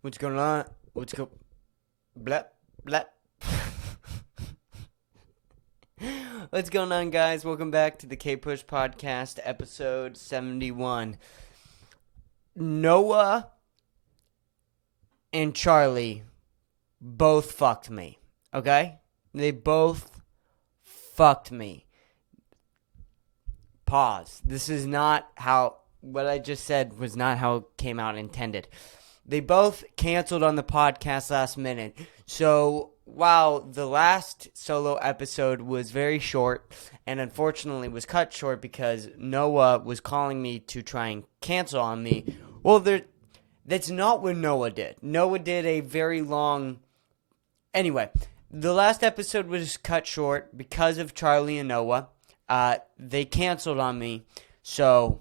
What's going on? Blah, blah. What's going on, guys? Welcome back to the Kpush podcast, episode 71. Noah and Charlie both fucked me, okay? They both fucked me. Pause. This is not how, what I just said was not how it came out intended. They both canceled on the podcast last minute. So while the last solo episode was very short and unfortunately was cut short because Noah was calling me to try and cancel on me, well, that's not what Noah did. Noah did a very long... Anyway, the last episode was cut short because of Charlie and Noah. They canceled on me, so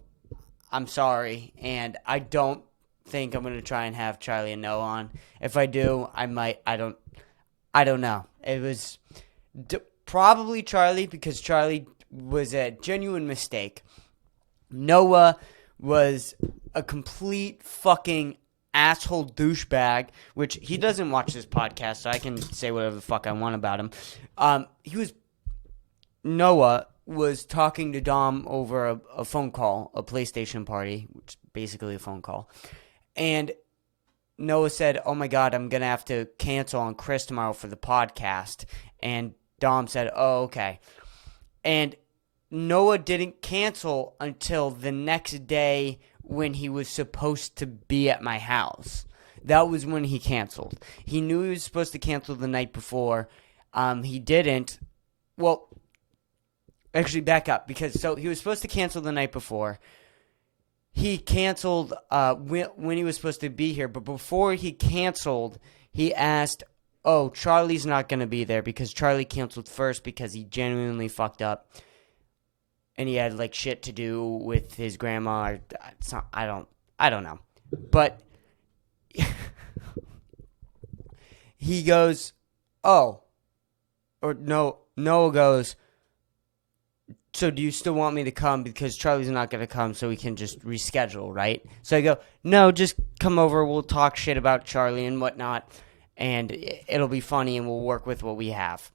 I'm sorry, and I don't think I'm gonna try and have Charlie and Noah on. If I do, I might. I don't know. It was probably Charlie because Charlie was a genuine mistake. Noah was a complete fucking asshole douchebag, which he doesn't watch this podcast, so I can say whatever the fuck I want about him. Noah was talking to Dom over a phone call, a PlayStation party, which is basically a phone call. And Noah said, "Oh my God, I'm going to have to cancel on Chris tomorrow for the podcast." And Dom said, "Oh, okay." And Noah didn't cancel until the next day when he was supposed to be at my house. That was when he canceled. He knew he was supposed to cancel the night before. He didn't. Well, actually, back up. So he was supposed to cancel the night before. He canceled when he was supposed to be here. But before he canceled, he asked, "Oh, Charlie's not going to be there," because Charlie canceled first because he genuinely fucked up. And he had, like, shit to do with his grandma. I don't know. But he goes, "Oh." Or no, Noah goes, "So do you still want me to come because Charlie's not going to come so we can just reschedule, right?" So I go, "No, just come over. We'll talk shit about Charlie and whatnot, and it'll be funny and we'll work with what we have."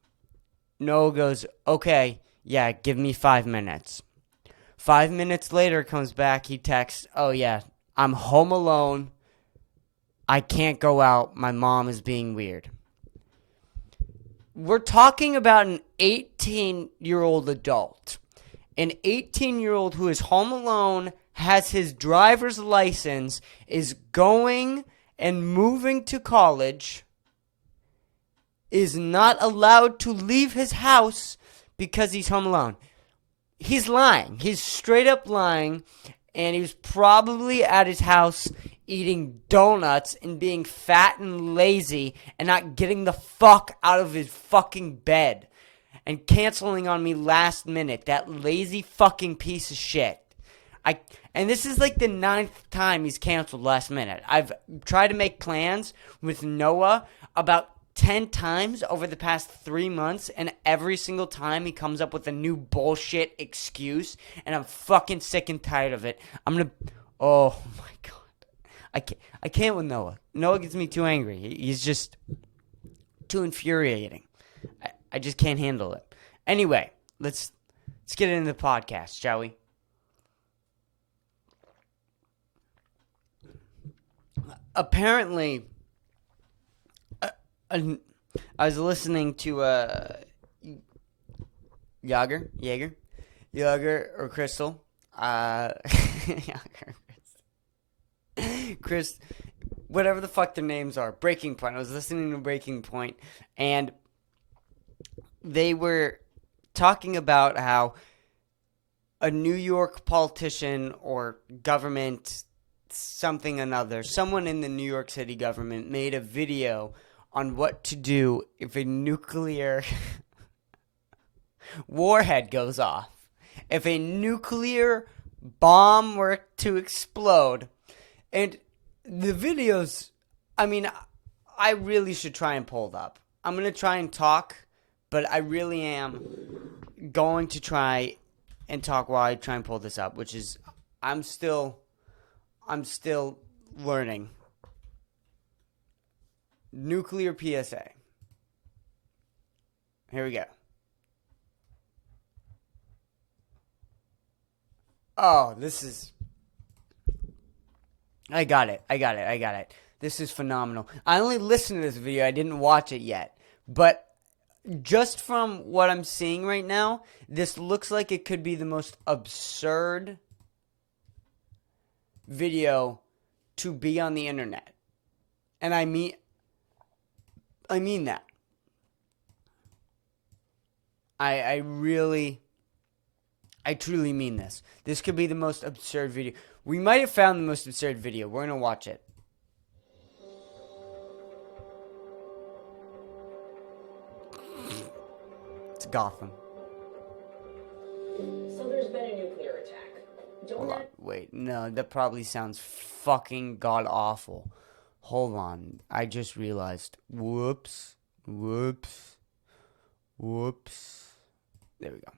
Noah goes, "Okay, yeah, give me 5 minutes." 5 minutes later comes back, he texts, "Oh yeah, I'm home alone. I can't go out. My mom is being weird." We're talking about an 18-year-old adult. An 18-year-old who is home alone, has his driver's license, is going and moving to college, is not allowed to leave his house because he's home alone. He's lying. He's straight up lying, and he was probably at his house eating donuts and being fat and lazy and not getting the fuck out of his fucking bed and canceling on me last minute. That lazy fucking piece of shit. And this is like the 9th time he's canceled last minute. I've tried to make plans with Noah about 10 times over the past 3 months, and every single time he comes up with a new bullshit excuse, and I'm fucking sick and tired of it. Oh my God. I can't with Noah. Noah gets me too angry. He's just too infuriating. I just can't handle it. Anyway, let's get into the podcast, shall we? Apparently, I was listening to Jaeger or Crystal. Chris, whatever the fuck their names are. Breaking Point. I was listening to Breaking Point, and they were talking about how a New York politician or government, something another, someone in the New York City government made a video on what to do if a nuclear warhead goes off. If a nuclear bomb were to explode. And the videos, I mean, I really should try and pull it up. I'm going to try and talk, but I really am going to try and talk while I try and pull this up, which is, I'm still learning. Nuclear PSA. Here we go. Oh, this is... I got it. This is phenomenal. I only listened to this video. I didn't watch it yet. But just from what I'm seeing right now, this looks like it could be the most absurd video to be on the internet. And I mean that. I truly mean this. This could be the most absurd video. We might have found the most absurd video. We're going to watch it. It's Gotham. So there's been a nuclear attack. Hold on. Wait, no, that probably sounds fucking god-awful. Hold on. I just realized. Whoops. There we go.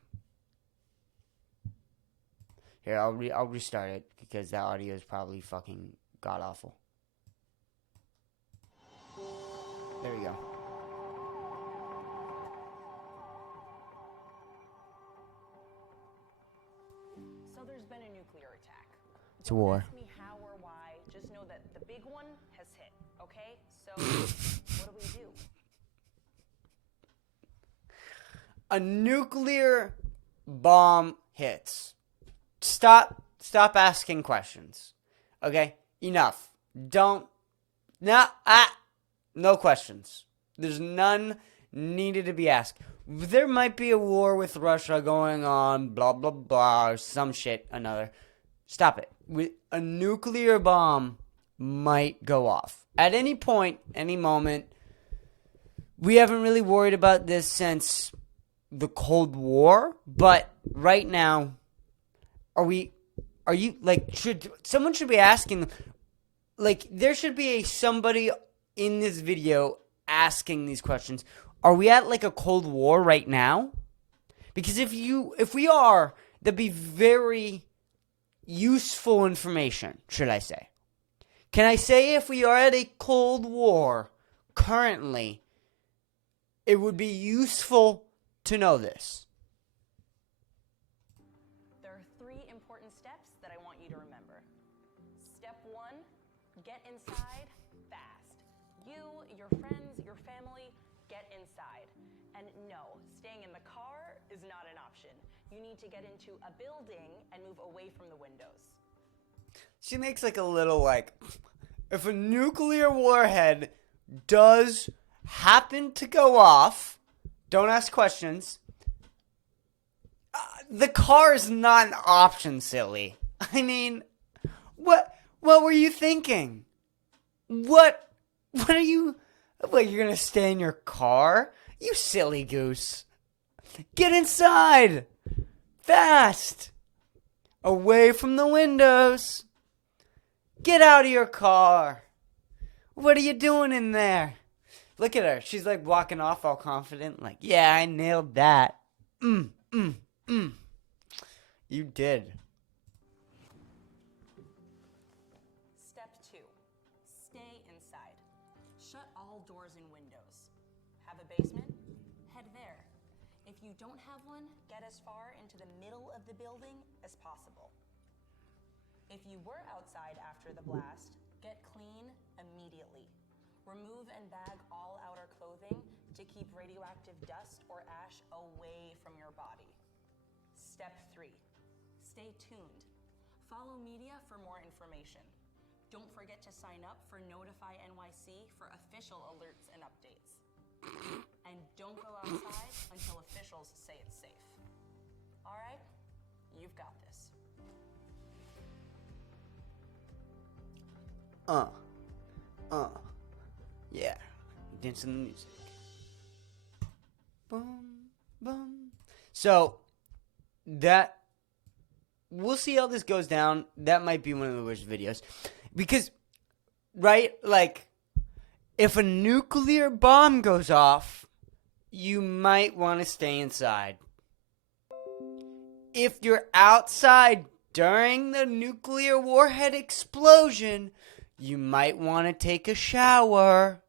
Here, I'll restart it because that audio is probably fucking god-awful. There we go. So there's been a nuclear attack. It's a war. Don't ask me how or why. Just know that the big one has hit, okay? So what do we do? A nuclear bomb hits. Stop asking questions. Okay? Enough. No questions. There's none needed to be asked. There might be a war with Russia going on, blah, blah, blah, or some shit, another. Stop it. A nuclear bomb might go off. At any point, any moment. We haven't really worried about this since the Cold War, but right now, someone should be asking, like, there should be somebody in this video asking these questions. Are we at, like, a Cold War right now? Because if we are, that'd be very useful information, should I say. Can I say if we are at a Cold War currently, it would be useful to know this? There are 3 important steps that I want you to remember. Step 1, get inside fast. You, your friends, your family, get inside. And no, staying in the car is not an option. You need to get into a building and move away from the windows. She makes like a little if a nuclear warhead does happen to go off, don't ask questions. The car is not an option, silly. I mean, what were you thinking? What are you... What, you're gonna stay in your car? You silly goose. Get inside! Fast! Away from the windows. Get out of your car. What are you doing in there? Look at her. She's like walking off all confident. Like, yeah, I nailed that. You did. Step 2. Stay inside. Shut all doors and windows. Have a basement? Head there. If you don't have one, get as far into the middle of the building as possible. If you were outside after the blast, get clean immediately. Remove and bag all outer clothing to keep radioactive dust or ash away from your body. Step 3. Stay tuned. Follow media for more information. Don't forget to sign up for Notify NYC for official alerts and updates. And don't go outside until officials say it's safe. All right? You've got this. Yeah. Dancing the music. Boom, boom. So, we'll see how this goes down. That might be one of the worst videos. Because, right, like, if a nuclear bomb goes off, you might want to stay inside. If you're outside during the nuclear warhead explosion, you might want to take a shower.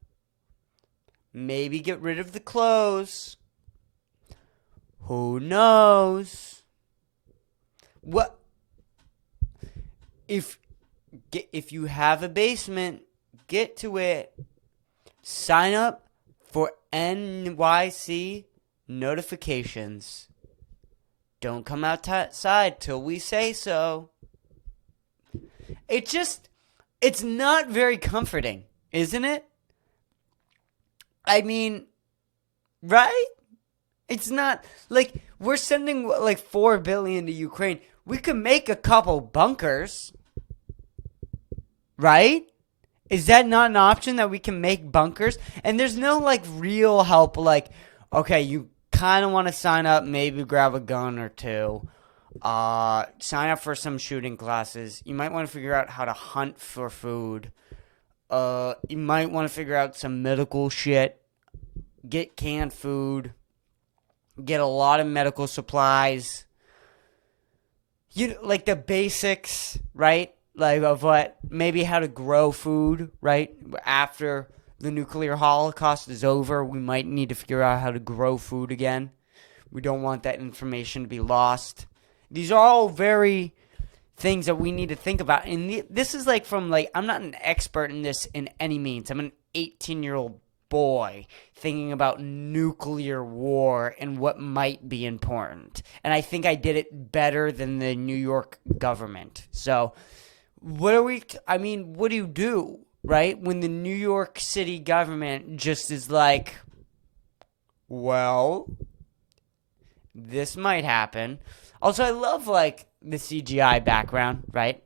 Maybe get rid of the clothes. Who knows? What if you have a basement, get to it. Sign up for NYC notifications. Don't come outside till we say so. It's not very comforting, isn't it? I mean, right? It's not like we're sending like $4 billion to Ukraine. We could make a couple bunkers, right? Is that not an option that we can make bunkers? And there's no like real help. Like, okay, you kind of want to sign up, maybe grab a gun or two. Sign up for some shooting classes. You might want to figure out how to hunt for food. You might want to figure out some medical shit. Get canned food. Get a lot of medical supplies. Like the basics, right? Like of what, maybe how to grow food, right? After the nuclear holocaust is over, we might need to figure out how to grow food again. We don't want that information to be lost. These are all very things that we need to think about. And this is like from like, I'm not an expert in this in any means. I'm an 18-year-old boy thinking about nuclear war and what might be important. And I think I did it better than the New York government. So what do you do, right? When the New York City government just is like, well, this might happen. Also, I love like the CGI background, right?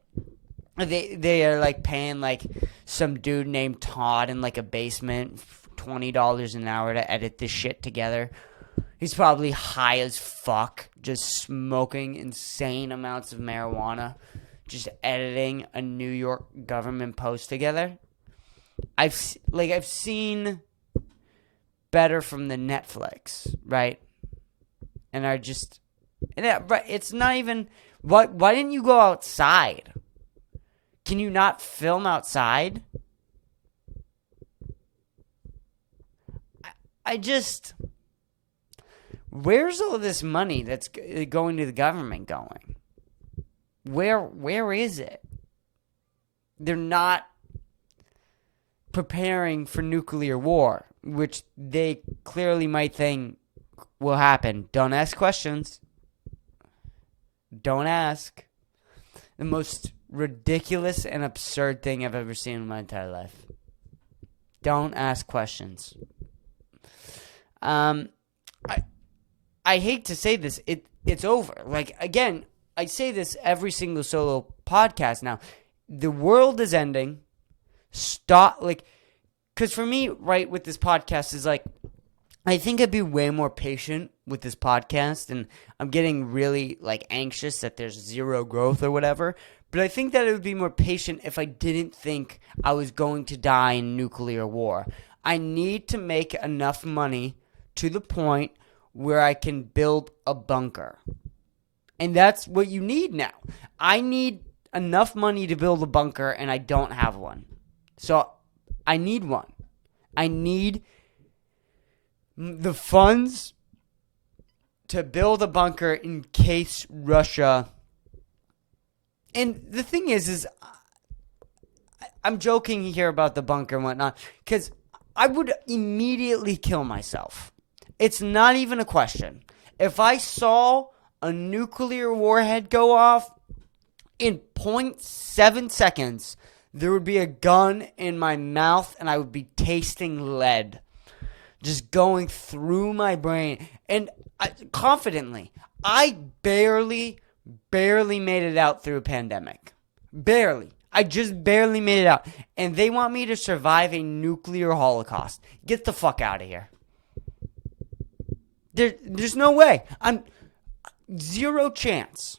They are like paying like some dude named Todd in like a basement $20 an hour to edit this shit together. He's probably high as fuck, just smoking insane amounts of marijuana, just editing a New York government post together. I've seen better from the Netflix, right? And it's not even. Why didn't you go outside? Can you not film outside? Where's all this money that's going to the government going? Where is it? They're not preparing for nuclear war, which they clearly might think will happen. Don't ask questions. Don't ask. The most ridiculous and absurd thing I've ever seen in my entire life. Don't ask questions. I hate to say this. It's over. Like, again, I say this every single solo podcast now. The world is ending. Stop. Like, because for me, right, with this podcast is like, I think I'd be way more patient with this podcast, and I'm getting really like anxious that there's zero growth or whatever. But I think that it would be more patient if I didn't think I was going to die in nuclear war. I need to make enough money to the point where I can build a bunker. And that's what you need now. I need enough money to build a bunker, and I don't have one. So I need one. I need the funds to build a bunker in case Russia. And the thing is I'm joking here about the bunker and whatnot, because I would immediately kill myself. It's not even a question. If I saw a nuclear warhead go off in 0.7 seconds, there would be a gun in my mouth and I would be tasting lead just going through my brain. And confidently, I barely made it out through a pandemic. Barely. I just barely made it out. And they want me to survive a nuclear holocaust. Get the fuck out of here. There's no way. I'm zero chance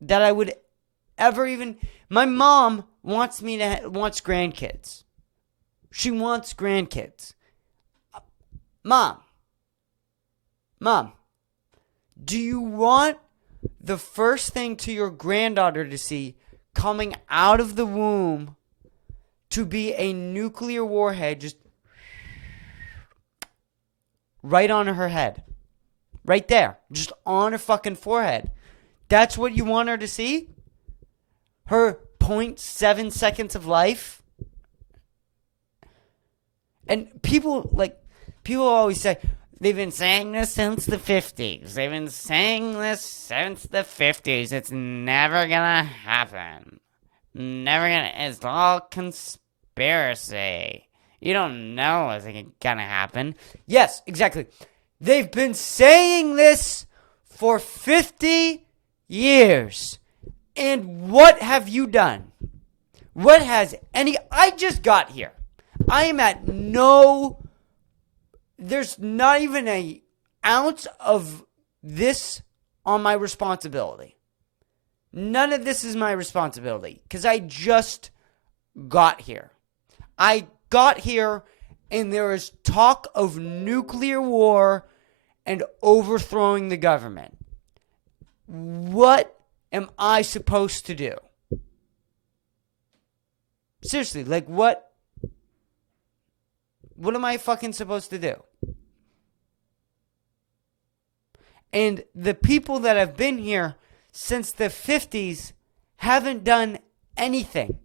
that I would ever even. My mom wants grandkids. She wants grandkids. Mom, do you want the first thing to your granddaughter to see coming out of the womb to be a nuclear warhead just right on her head. Right there. Just on her fucking forehead. That's what you want her to see? Her 0.7 seconds of life? And people always say, they've been saying this since the 50s. They've been saying this since the 50s. It's never gonna happen. Never gonna. It's all conspiracy. You don't know it's gonna happen. Yes, exactly. They've been saying this for 50 years. And what have you done? What has I just got here. I am at there's not even an ounce of this on my responsibility. None of this is my responsibility because I just got here. I got here and there is talk of nuclear war and overthrowing the government. What am I supposed to do? Seriously, like what am I fucking supposed to do? And the people that have been here since the 50s haven't done anything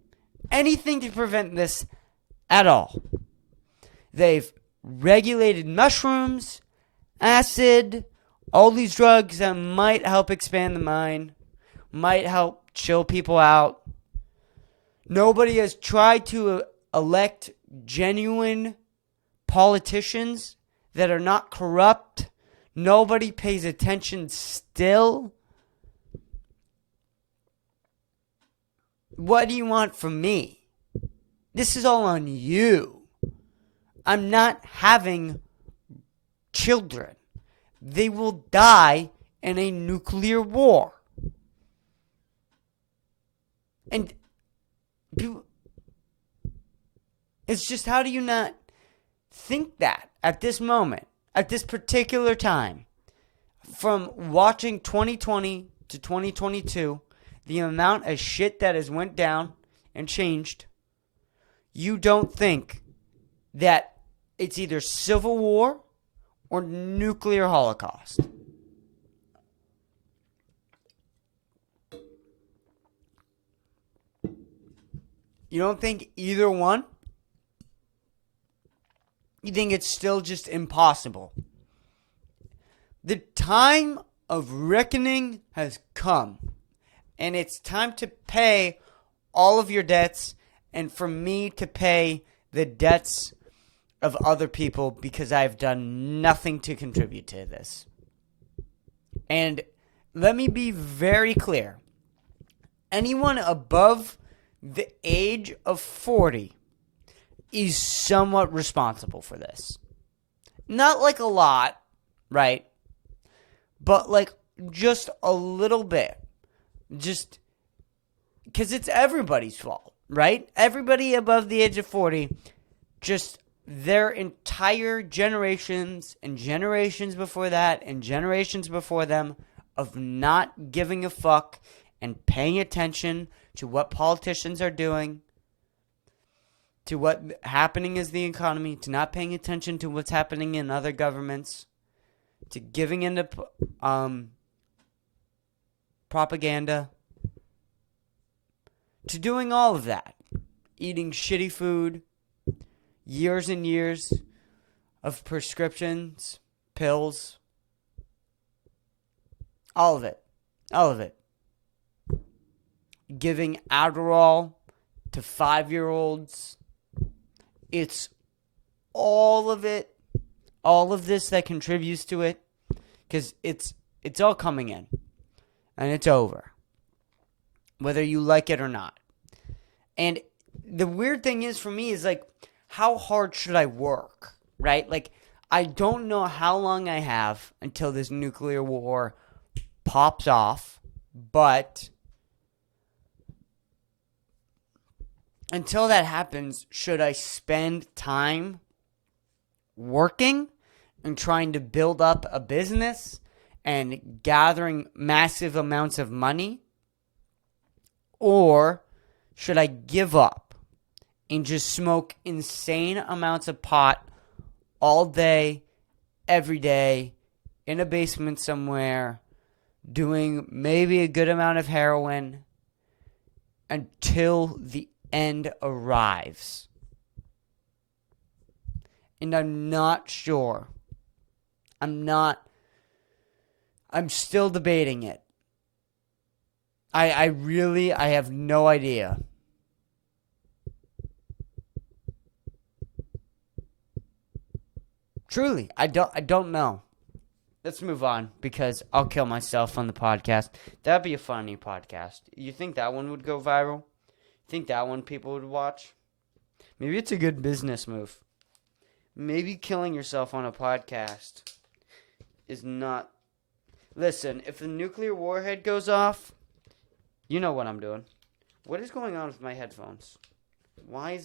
to prevent this at all. They've regulated mushrooms, acid, all these drugs that might help expand the mind, might help chill people out. Nobody has tried to elect genuine politicians that are not corrupt. Nobody pays attention still. What do you want from me? This is all on you. I'm not having children. They will die in a nuclear war. And it's just, how do you not think that at this moment, at this particular time? From watching 2020 to 2022, the amount of shit that has went down and changed, you don't think that it's either civil war or nuclear holocaust. You don't think either one? You think it's still just impossible? The time of reckoning has come. And it's time to pay all of your debts and for me to pay the debts of other people because I've done nothing to contribute to this. And let me be very clear. Anyone above the age of 40 is somewhat responsible for this. Not like a lot, right? But like just a little bit. Just because it's everybody's fault, right? Everybody above the age of 40, just their entire generations and generations before that and generations before them of not giving a fuck and paying attention to what politicians are doing, to what happening is the economy, to not paying attention to what's happening in other governments, to giving into propaganda, to doing all of that, eating shitty food, years and years of prescriptions, pills, all of it. Giving Adderall to 5-year-olds. It's all of it, all of this that contributes to it, because it's all coming in, and it's over, whether you like it or not. And the weird thing is for me is like, how hard should I work, right? Like, I don't know how long I have until this nuclear war pops off, but until that happens, should I spend time working and trying to build up a business and gathering massive amounts of money? Or should I give up and just smoke insane amounts of pot all day, every day, in a basement somewhere, doing maybe a good amount of heroin until the end arrives. And I'm not sure. I'm still debating it. I have no idea. Truly, I don't know. Let's move on because I'll kill myself on the podcast. That'd be a funny podcast. You think that one would go viral? Think that one people would watch? Maybe it's a good business move. Maybe killing yourself on a podcast is not... Listen, if the nuclear warhead goes off, you know what I'm doing. What is going on with my headphones? Why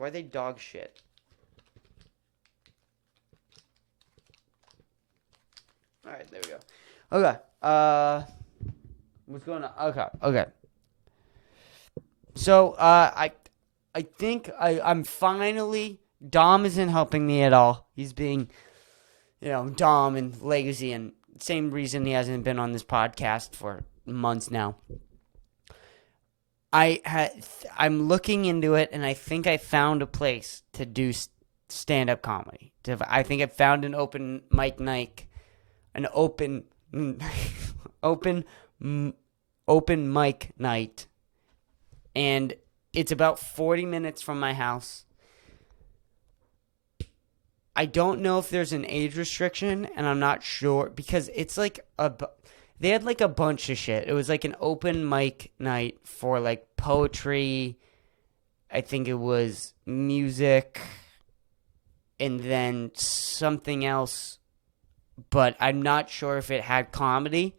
are they dog shit? Alright, there we go. Okay. What's going on? Okay. So, I think I'm finally... Dom isn't helping me at all. He's being, Dom and lazy, and same reason he hasn't been on this podcast for months now. I'm looking into it, and I think I found a place to do stand-up comedy. I think I found an open mic night, open mic night, and it's about 40 minutes from my house. I don't know if there's an age restriction, and I'm not sure, because it's like they had like a bunch of shit. It was like an open mic night for like poetry. I think it was music, and then something else, but I'm not sure if it had comedy.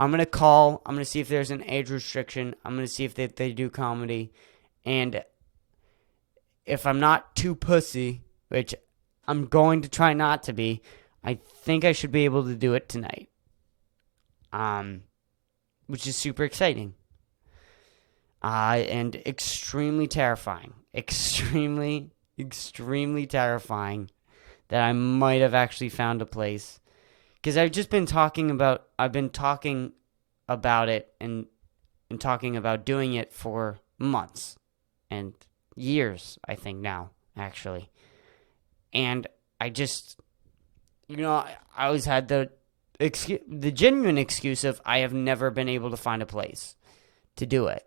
I'm going to see if there's an age restriction. I'm going to see if they do comedy, and if I'm not too pussy, which I'm going to try not to be, I think I should be able to do it tonight. Which is super exciting. And extremely terrifying. Extremely terrifying that I might have actually found a place. Because I've been talking about it and talking about doing it for months and years, I think now, actually. And I just, I always had the genuine excuse of I have never been able to find a place to do it.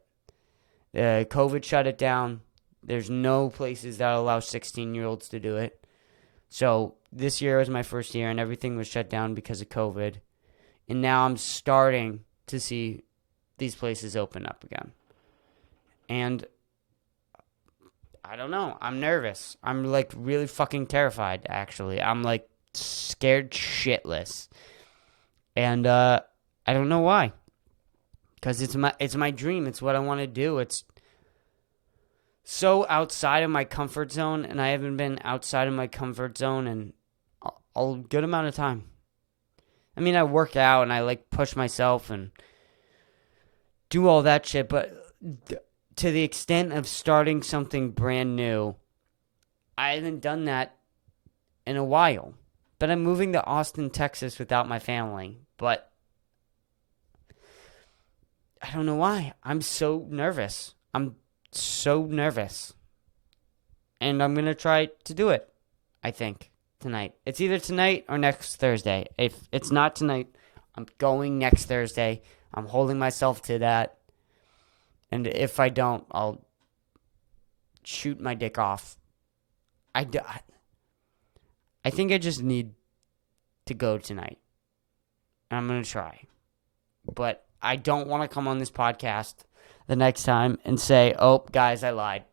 COVID shut it down. There's no places that allow 16-year-olds to do it. So this year was my first year, and everything was shut down because of COVID. And now I'm starting to see these places open up again. And I don't know. I'm nervous. I'm like really fucking terrified, actually. I'm like scared shitless. And I don't know why. Because it's my dream. It's what I want to do. It's so outside of my comfort zone, and I haven't been outside of my comfort zone in a good amount of time. I mean, I work out and I like push myself and do all that shit, but to the extent of starting something brand new, I haven't done that in a while. But I'm moving to Austin, Texas without my family. But I don't know why. I'm so nervous. I'm so nervous. And I'm going to try to do it, I think, tonight. It's either tonight or next Thursday. If it's not tonight, I'm going next Thursday. I'm holding myself to that. And if I don't, I'll shoot my dick off. I think I just need to go tonight. And I'm going to try. But I don't want to come on this podcast the next time and say, oh, guys, I lied.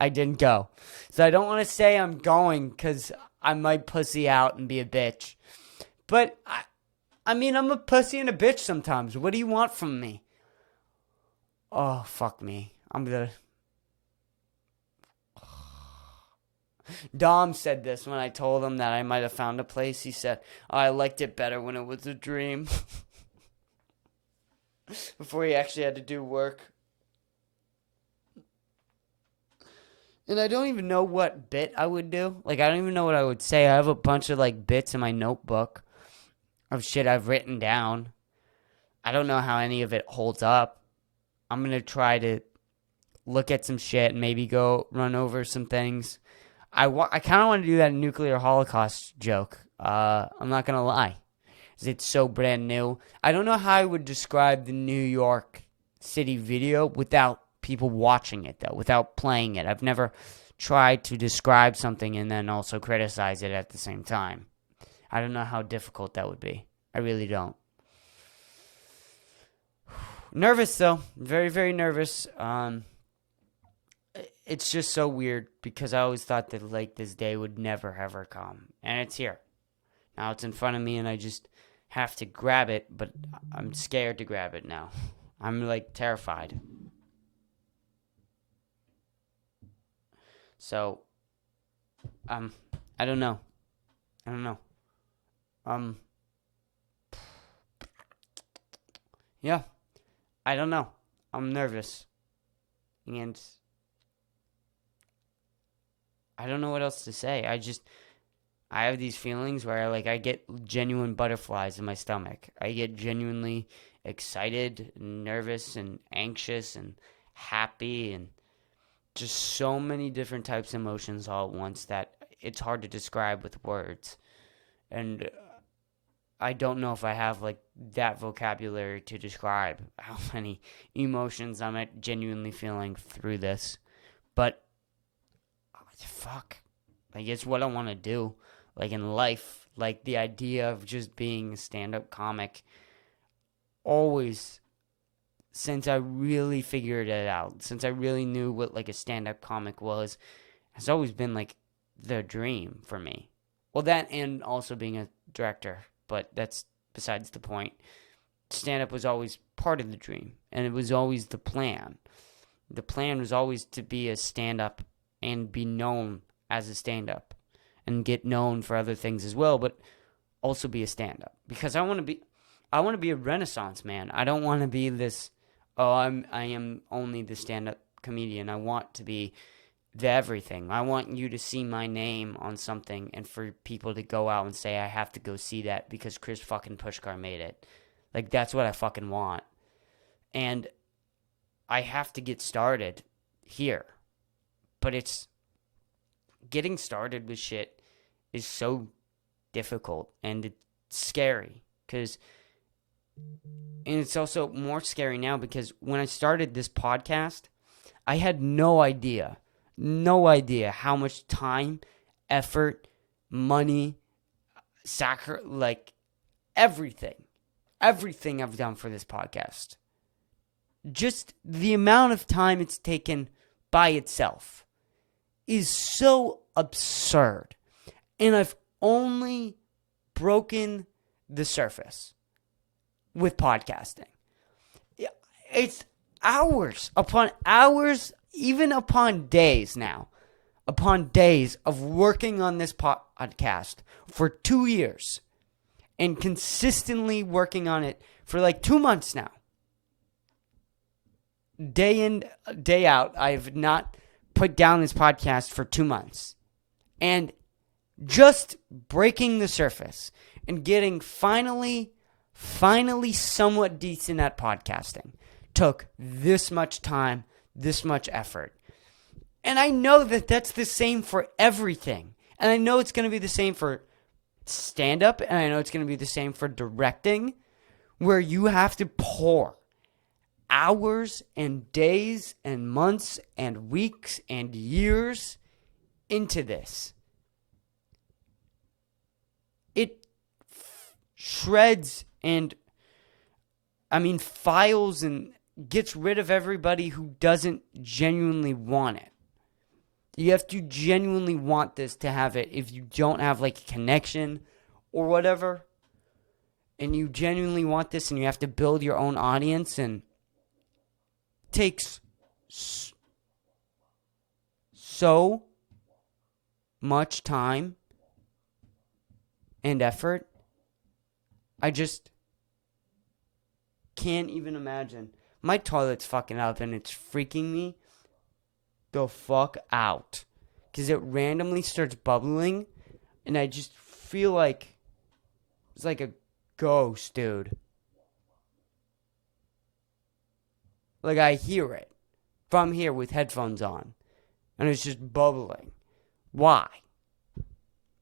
I didn't go. So I don't want to say I'm going because I might pussy out and be a bitch. But, I mean, I'm a pussy and a bitch sometimes. What do you want from me? Oh, fuck me. I'm gonna... Dom said this when I told him that I might have found a place. He said, oh, I liked it better when it was a dream. Before he actually had to do work. And I don't even know what bit I would do. Like, I don't even know what I would say. I have a bunch of, like, bits in my notebook of shit I've written down. I don't know how any of it holds up. I'm going to try to look at some shit and maybe go run over some things. I kind of want to do that nuclear holocaust joke. I'm not going to lie. It's so brand new. I don't know how I would describe the New York City video without people watching it, though, without playing it. I've never tried to describe something and then also criticize it at the same time. I don't know how difficult that would be. I really don't. Nervous, though. Very, very nervous. It's just so weird because I always thought that, like, this day would never, ever come. And it's here. Now it's in front of me and I just have to grab it, but I'm scared to grab it now. I'm, like, terrified. So, I don't know. Yeah, I don't know. I'm nervous. And I don't know what else to say. I have these feelings where I get genuine butterflies in my stomach. I get genuinely excited, nervous, and anxious, and happy, and just so many different types of emotions all at once that it's hard to describe with words. And I don't know if I have like that vocabulary to describe how many emotions I'm genuinely feeling through this. But fuck, like it's what I want to do. Like in life, like the idea of just being a stand-up comic, always, since I really figured it out, since I really knew what like a stand-up comic was, has always been like the dream for me. Well, that and also being a director, but that's besides the point. Stand-up was always part of the dream, and it was always the plan. The plan was always to be a stand-up and be known as a stand-up and get known for other things as well, but also be a stand-up because I want to be a Renaissance man. I don't want to be this, I am only the stand-up comedian. I want to be the everything. I want you to see my name on something and for people to go out and say, I have to go see that because Chris fucking Pushkar made it. Like, that's what I fucking want. And I have to get started here. But it's getting started with shit is so difficult and it's scary and it's also more scary now because when I started this podcast, I had no idea how much time, effort, money, everything I've done for this podcast. Just the amount of time it's taken by itself is so absurd. And I've only broken the surface with podcasting. It's hours upon hours, even upon days now, upon days of working on this podcast for 2 years and consistently working on it for like 2 months now. Day in, day out, I've not put down this podcast for 2 months. And just breaking the surface and getting finally somewhat decent at podcasting took this much time, this much effort. And I know that that's the same for everything. And I know it's going to be the same for stand-up, and I know it's going to be the same for directing, where you have to pour hours and days and months and weeks and years into this. It shreds and, files and gets rid of everybody who doesn't genuinely want it. You have to genuinely want this to have it. If you don't have like a connection or whatever, and you genuinely want this and you have to build your own audience, and it takes so much time and effort. I just can't even imagine. My toilet's fucking up and it's freaking me the fuck out. Because it randomly starts bubbling, and I just feel like it's like a ghost, dude. Like, I hear it from here with headphones on, and it's just bubbling. Why?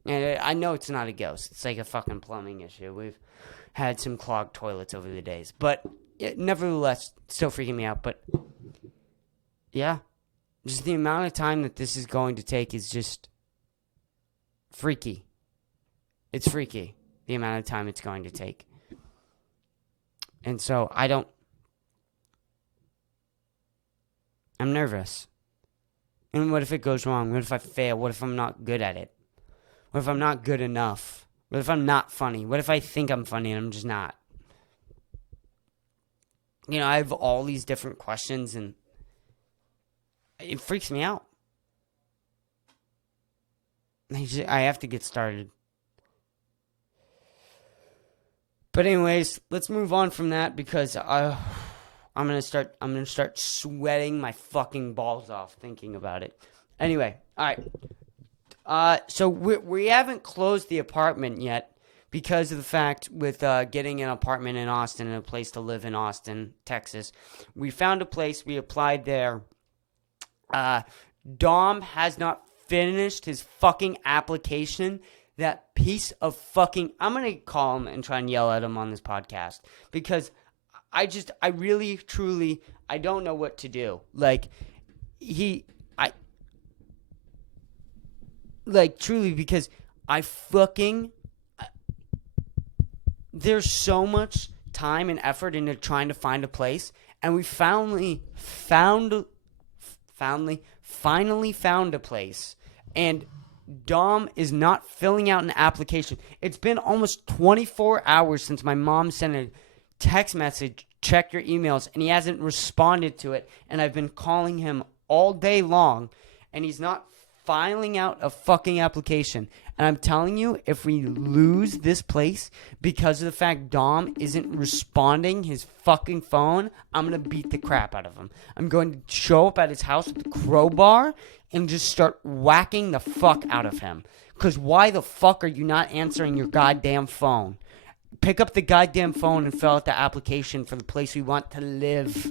And I know it's not a ghost. It's like a fucking plumbing issue. We've had some clogged toilets over the days. But nevertheless, still freaking me out. But, yeah. Just the amount of time that this is going to take is just freaky. It's freaky, the amount of time it's going to take. And so I'm nervous. And what if it goes wrong? What if I fail? What if I'm not good at it? What if I'm not good enough? What if I'm not funny? What if I think I'm funny and I'm just not? I have all these different questions, and it freaks me out. I have to get started. But anyways, let's move on from that, because I'm gonna start sweating my fucking balls off thinking about it. Anyway, all right. So we haven't closed the apartment yet because of the fact with getting an apartment in Austin and a place to live in Austin, Texas. We found a place. We applied there. Dom has not finished his fucking application. That piece of fucking... I'm going to call him and try and yell at him on this podcast, because I really, truly, I don't know what to do. Truly, because I fucking... There's so much time and effort into trying to find a place, and we finally found a place, and Dom is not filling out an application. It's been almost 24 hours since my mom sent a text message, check your emails, and he hasn't responded to it, and I've been calling him all day long, and he's not filing out a fucking application. And I'm telling you, if we lose this place because of the fact Dom isn't responding his fucking phone, I'm going to beat the crap out of him. I'm going to show up at his house with a crowbar and just start whacking the fuck out of him. Because why the fuck are you not answering your goddamn phone? Pick up the goddamn phone and fill out the application for the place we want to live.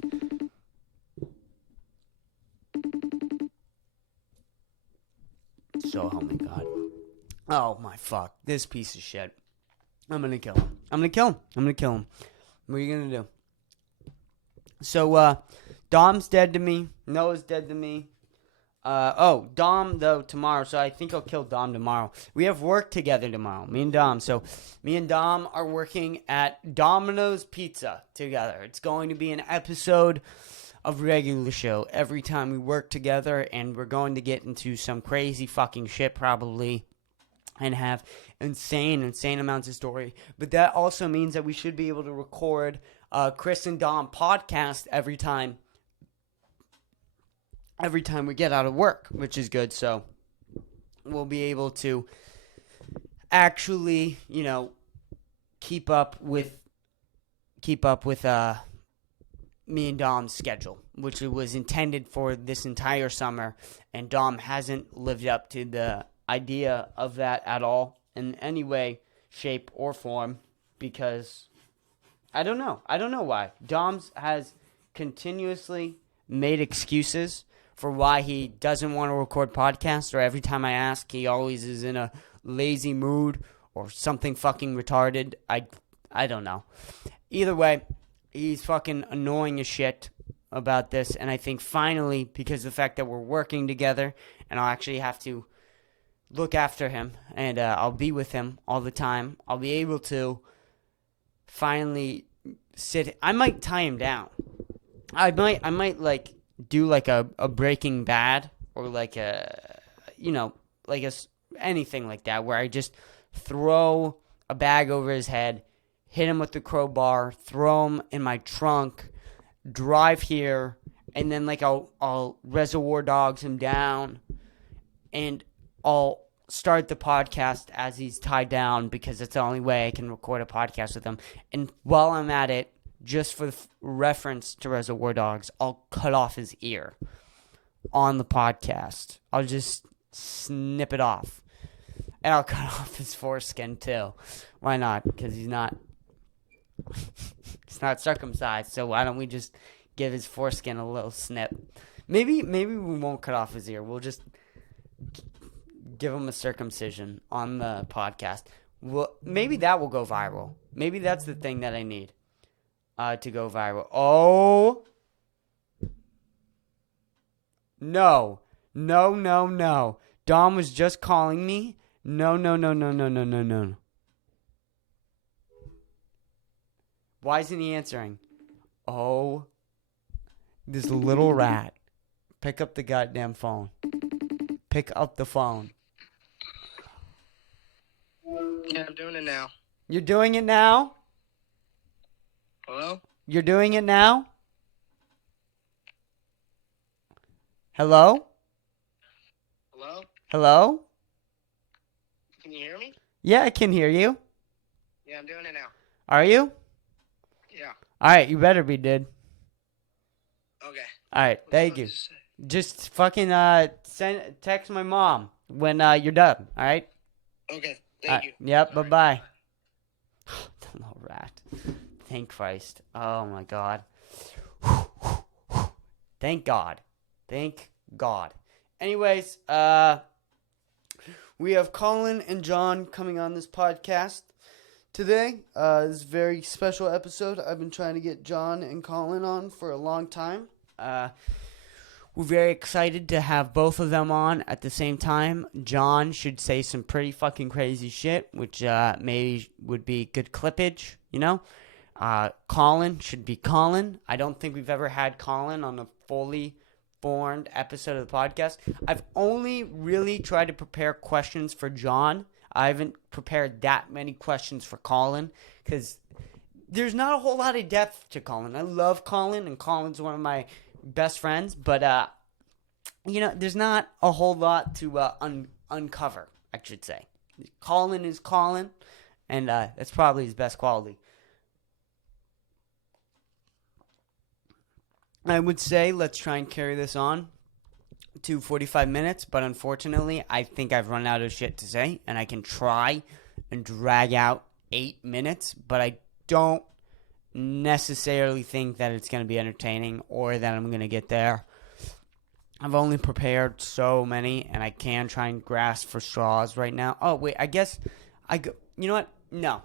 So help me God. Oh my fuck. This piece of shit. I'm gonna kill him. I'm gonna kill him. What are you gonna do? So, Dom's dead to me. Noah's dead to me. Dom, though, tomorrow. So I think I'll kill Dom tomorrow. We have work together tomorrow. Me and Dom. So me and Dom are working at Domino's Pizza together. It's going to be an episode of regular show every time we work together, and we're going to get into some crazy fucking shit probably and have insane amounts of story. But that also means that we should be able to record Chris and Dom podcast every time we get out of work, which is good. So we'll be able to actually, keep up with me and Dom's schedule, which it was intended for this entire summer, and Dom hasn't lived up to the idea of that at all in any way, shape, or form, because I don't know why. Dom has continuously made excuses for why he doesn't want to record podcasts, or every time I ask, he always is in a lazy mood or something fucking retarded. I don't know. Either way, he's fucking annoying as shit about this, and I think finally, because of the fact that we're working together, and I'll actually have to look after him, and I'll be with him all the time, I'll be able to finally sit. I might tie him down. I might like do like a Breaking Bad, or like anything like that, where I just throw a bag over his head, hit him with the crowbar, throw him in my trunk, drive here, and then I'll Reservoir Dogs him down, and I'll start the podcast as he's tied down, because it's the only way I can record a podcast with him. And while I'm at it, just for reference to Reservoir Dogs, I'll cut off his ear. on the podcast. I'll just snip it off. And I'll cut off his foreskin too. Why not? Because he's not circumcised. So why don't we just give his foreskin a little snip? Maybe we won't cut off his ear. We'll just give him a circumcision on the podcast. Well, maybe that will go viral. Maybe that's the thing that I need to go viral. Oh. No. Dom was just calling me. No. Why isn't he answering? Oh. This little rat. Pick up the goddamn phone. Pick up the phone. Yeah, I'm doing it now. You're doing it now? Hello? You're doing it now? Hello? Hello? Hello? Can you hear me? Yeah, I can hear you. Yeah, I'm doing it now. Are you? Yeah. Alright, you better be, dude. Okay. Alright, thank you. Just fucking text my mom when you're done, alright? Okay, thank you. Yep, bye-bye. The little rat. Thank Christ. Oh my God. Thank God. Thank God. Anyways, we have Colin and John coming on this podcast today. This is a very special episode. I've been trying to get John and Colin on for a long time. We're very excited to have both of them on at the same time. John should say some pretty fucking crazy shit, which maybe would be good clippage, you know? Colin should be Colin. I don't think we've ever had Colin on a fully formed episode of the podcast. I've only really tried to prepare questions for John. I haven't prepared that many questions for Colin because there's not a whole lot of depth to Colin. I love Colin, and Colin's one of my best friends, but there's not a whole lot to uncover, I should say. Colin is Colin, and that's probably his best quality. I would say let's try and carry this on to 45 minutes, but unfortunately, I think I've run out of shit to say, and I can try and drag out 8 minutes, but I don't necessarily think that it's going to be entertaining or that I'm going to get there. I've only prepared so many, and I can try and grasp for straws right now. Oh, wait, I guess you know what? No.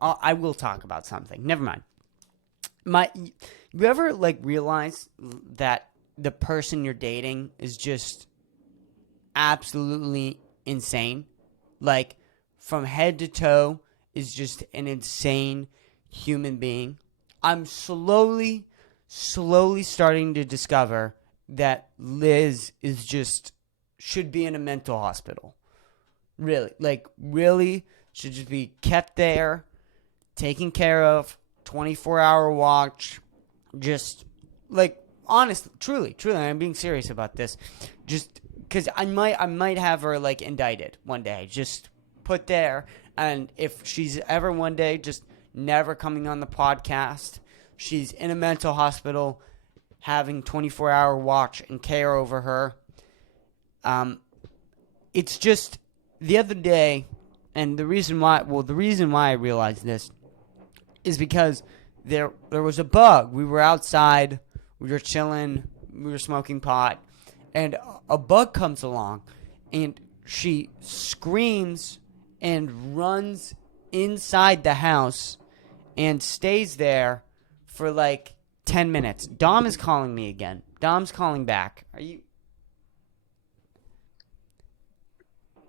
I will talk about something. Never mind. You ever, realize that the person you're dating is just absolutely insane? Like, from head to toe is just an insane human being. I'm slowly starting to discover that Liz should be in a mental hospital. Really should just be kept there, taken care of, 24-hour watch. Just, honestly, truly, I'm being serious about this. Just because I might have her, indicted one day. Just put there, and if she's ever one day just never coming on the podcast, she's in a mental hospital, having 24-hour watch and care over her. It's just the other day, and the reason why I realized this is because there was a bug. We were outside, we were chilling, we were smoking pot, and a bug comes along, and she screams and runs inside the house and stays there for 10 minutes. Dom is calling me again. Dom's calling back. Are you?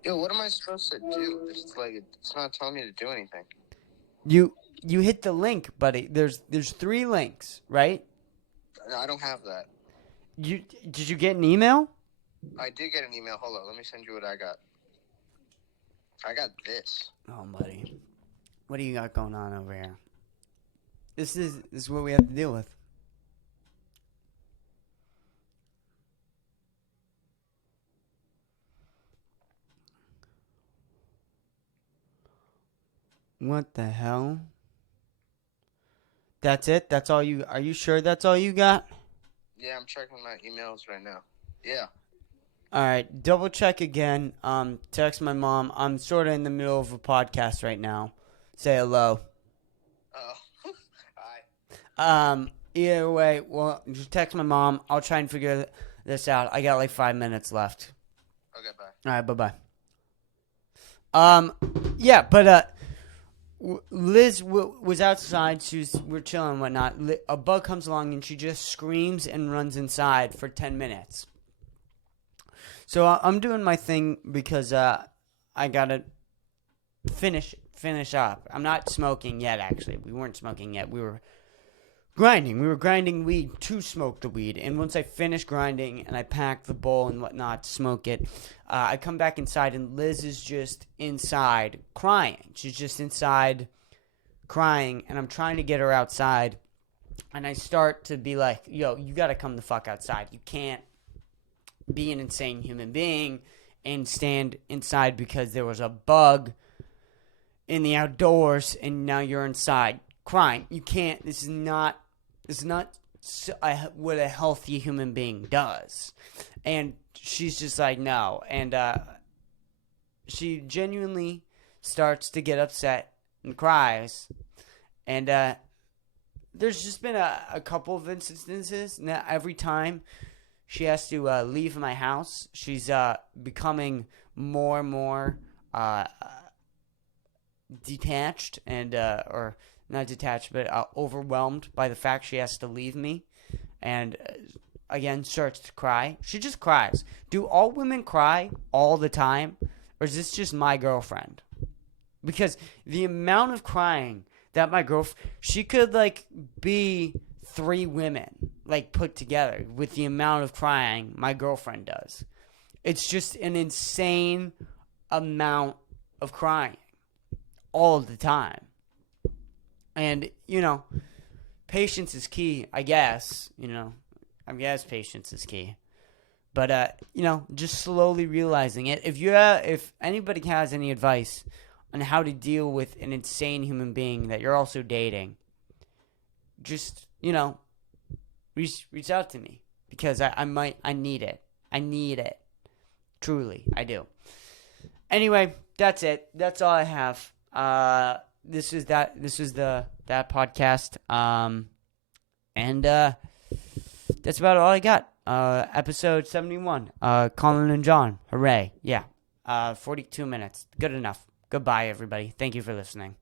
Yo, what am I supposed to do? It's not telling me to do anything. You hit the link, buddy. There's 3 links, right? I don't have that. Did you get an email? I did get an email. Hold on, let me send you what I got. I got this. Oh, buddy. What do you got going on over here? This is what we have to deal with. What the hell? That's it? That's all you... Are you sure that's all you got? Yeah, I'm checking my emails right now. Yeah. All right, double check again. Text my mom. I'm sort of in the middle of a podcast right now. Say hello. Oh. Hi. Either way, well, just text my mom. I'll try and figure this out. I got like 5 minutes left. Okay, bye. All right, bye bye. Yeah, but Liz was outside. We're chilling and whatnot. A bug comes along and she just screams and runs inside for 10 minutes. So I'm doing my thing because I gotta finish up. I'm not smoking yet. Actually, we weren't smoking yet. We were grinding. We were grinding weed to smoke the weed. And once I finish grinding and I pack the bowl and whatnot to smoke it, I come back inside and Liz is just inside crying. She's just inside crying, and I'm trying to get her outside. And I start to be like, yo, you got to come the fuck outside. You can't be an insane human being and stand inside because there was a bug in the outdoors and now you're inside crying. You can't. This is not what a healthy human being does. And she's just like, no. And she genuinely starts to get upset and cries. And there's just been a couple of instances. Now, every time she has to leave my house, she's becoming more and more detached and or not detached, but overwhelmed by the fact she has to leave me, and again starts to cry. She just cries. Do all women cry all the time, or is this just my girlfriend? Because the amount of crying that my girlfriend, she could like be 3 women like put together with the amount of crying my girlfriend does. It's just an insane amount of crying all the time. And, patience is key, I guess. I guess patience is key. But, just slowly realizing it. If anybody has any advice on how to deal with an insane human being that you're also dating, just, reach out to me. Because I need it. I need it. Truly, I do. Anyway, that's it. That's all I have. This is that podcast. And that's about all I got. Episode 71. Colin and John. Hooray. Yeah. 42 minutes. Good enough. Goodbye, everybody. Thank you for listening.